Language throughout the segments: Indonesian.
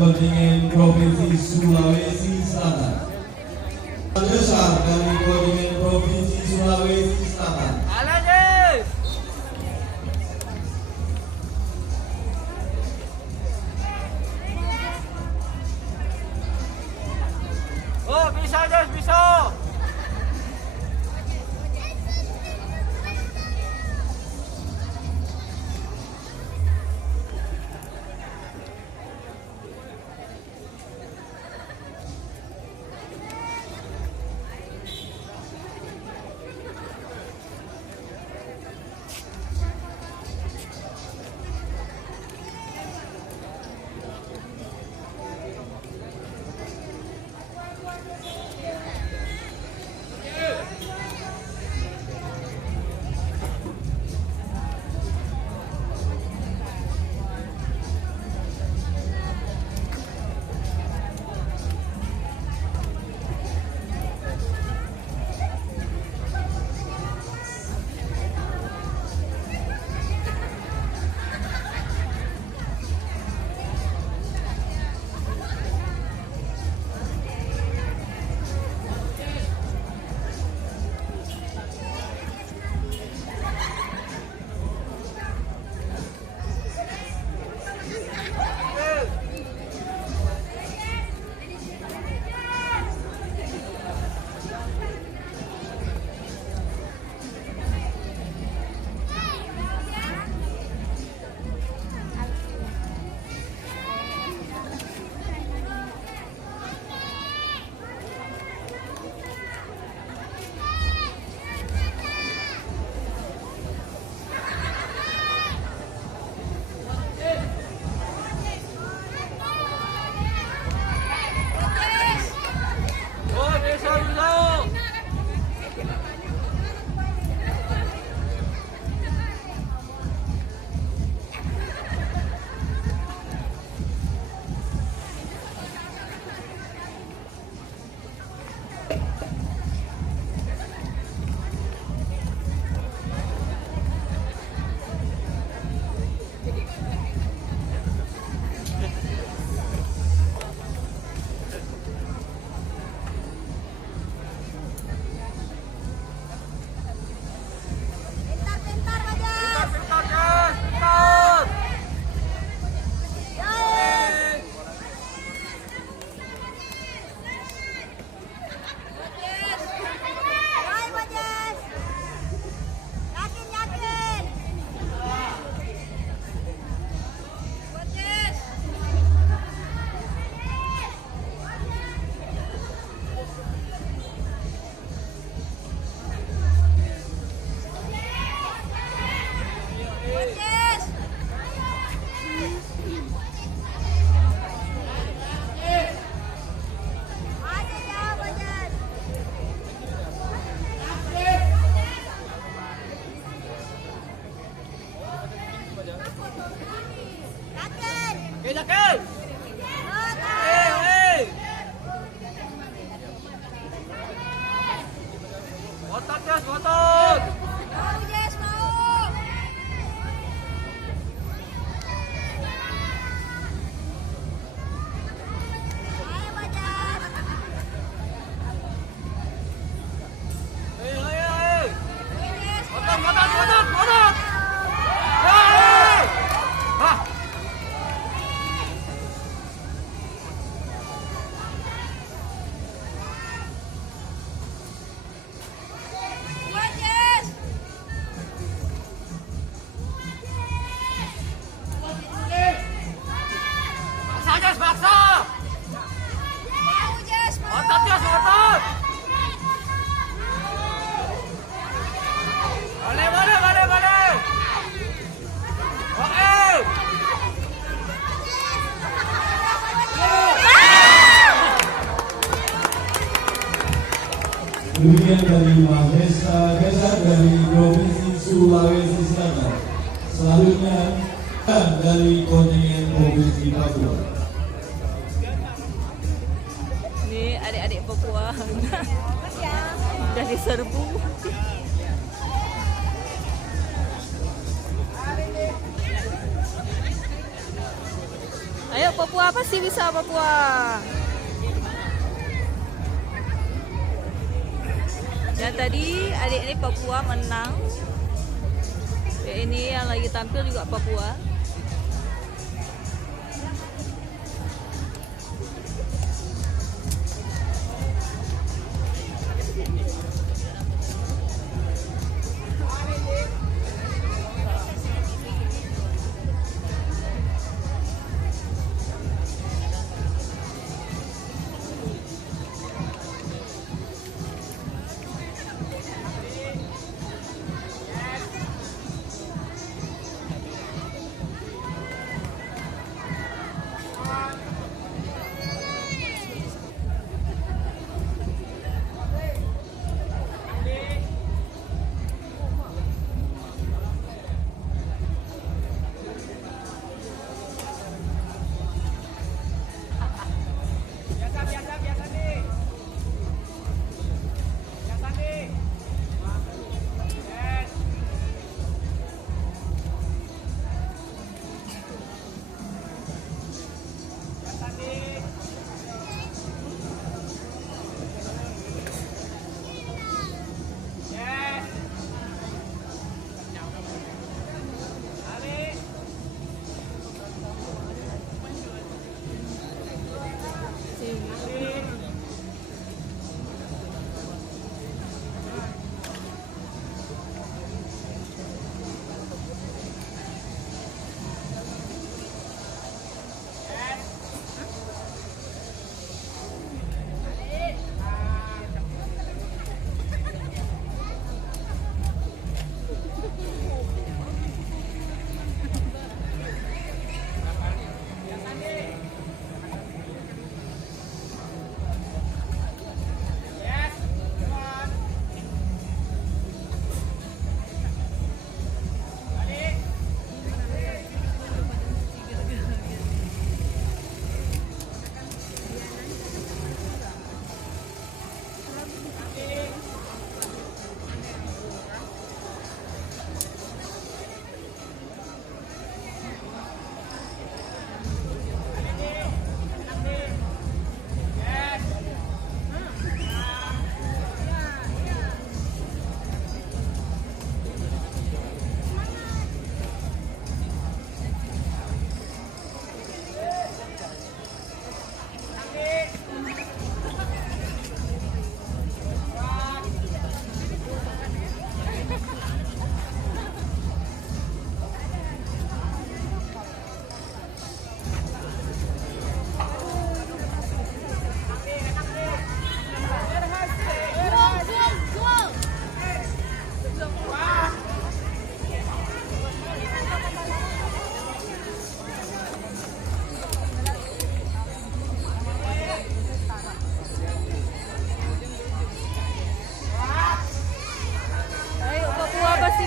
kontingen Provinsi Sulawesi Selatan. Besar dari kontingen Provinsi Sulawesi Selatan. Oh, bisa Des, bisa. Otot Des, otot. Mau Des, mau. Ayo Bajas. Ayo. Des, Otot. Hah. Bajas. Paksa Des, paksa. Mau Des, mau. Otot Des, otot. Boleh. Oke. Demikian dari Mahesa Besar dari Provinsi Sulawesi Selatan. Selanjutnya dari kontingen Provinsi Papua. Ini adik-adik Papua udah diserbu. Ayo Papua pasti bisa Papua. Dan tadi adik ini Papua menang. Ini yang lagi tampil juga Papua.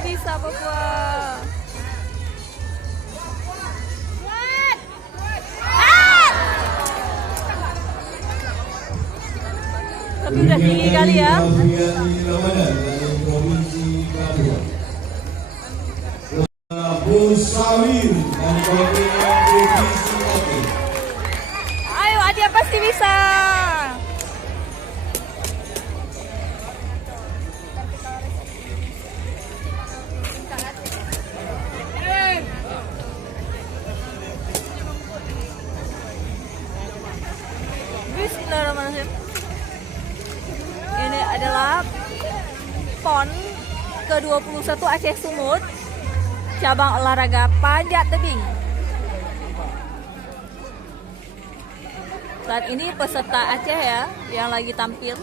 bisa Papua. Tapi udah tinggi kali ya. Ayo Adia pasti bisa. Bismillahirrahmanirrahim. Ini adalah PON ke-21 Aceh Sumut, cabang olahraga panjat tebing. Saat ini peserta Aceh ya yang lagi tampil.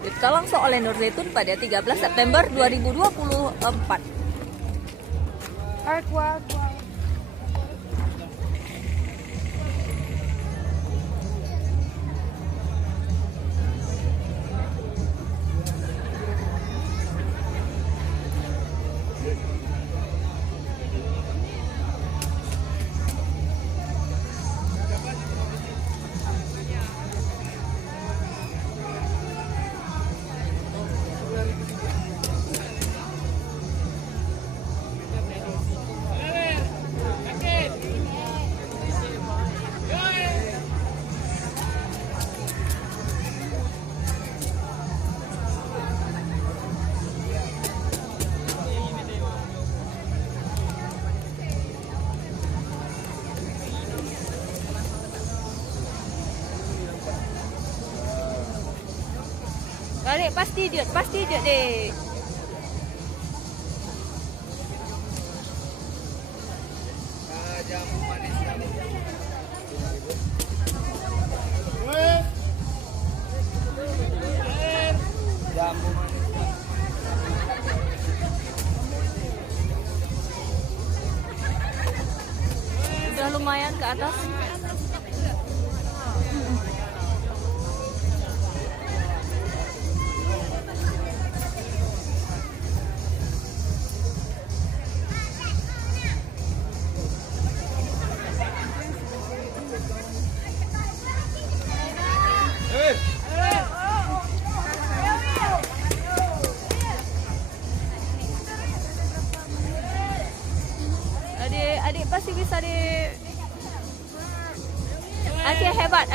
Kita langsung oleh Nur Zaitun pada 13 September 2024. dek, pasti dia dek. Udah lumayan ke atas. Adik pasti bisa dek. Aceh hebat.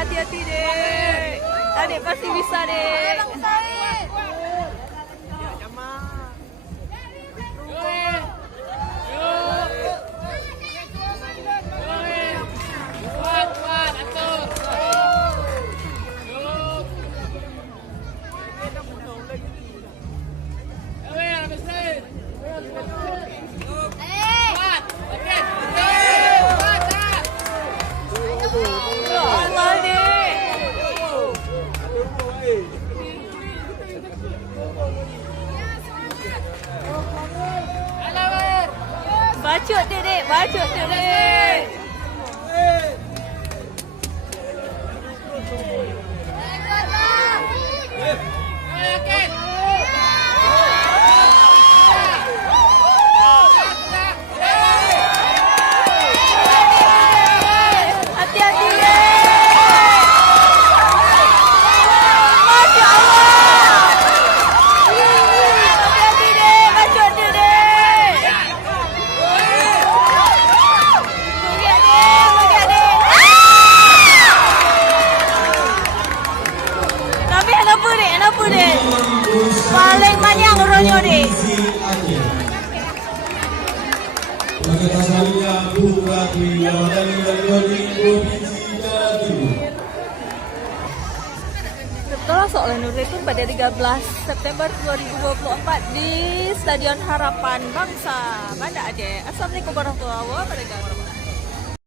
Hati-hati dek. Adik pasti bisa dek. Bacot dek. Hati-hati dek. Masya Allah. Hati-hati dek, bacot dek. Tapi kenapa dek? Paling banyak uronyo dek. Peserta selanjutnya Putra Dwi Ramadhani dari Provinsi Jawa Timur. Setelah Soal Nur Zaitun pada 13 September 2024 di Stadion Harapan Bangsa Banda Aceh. Assalamualaikum warahmatullahi wabarakatuh.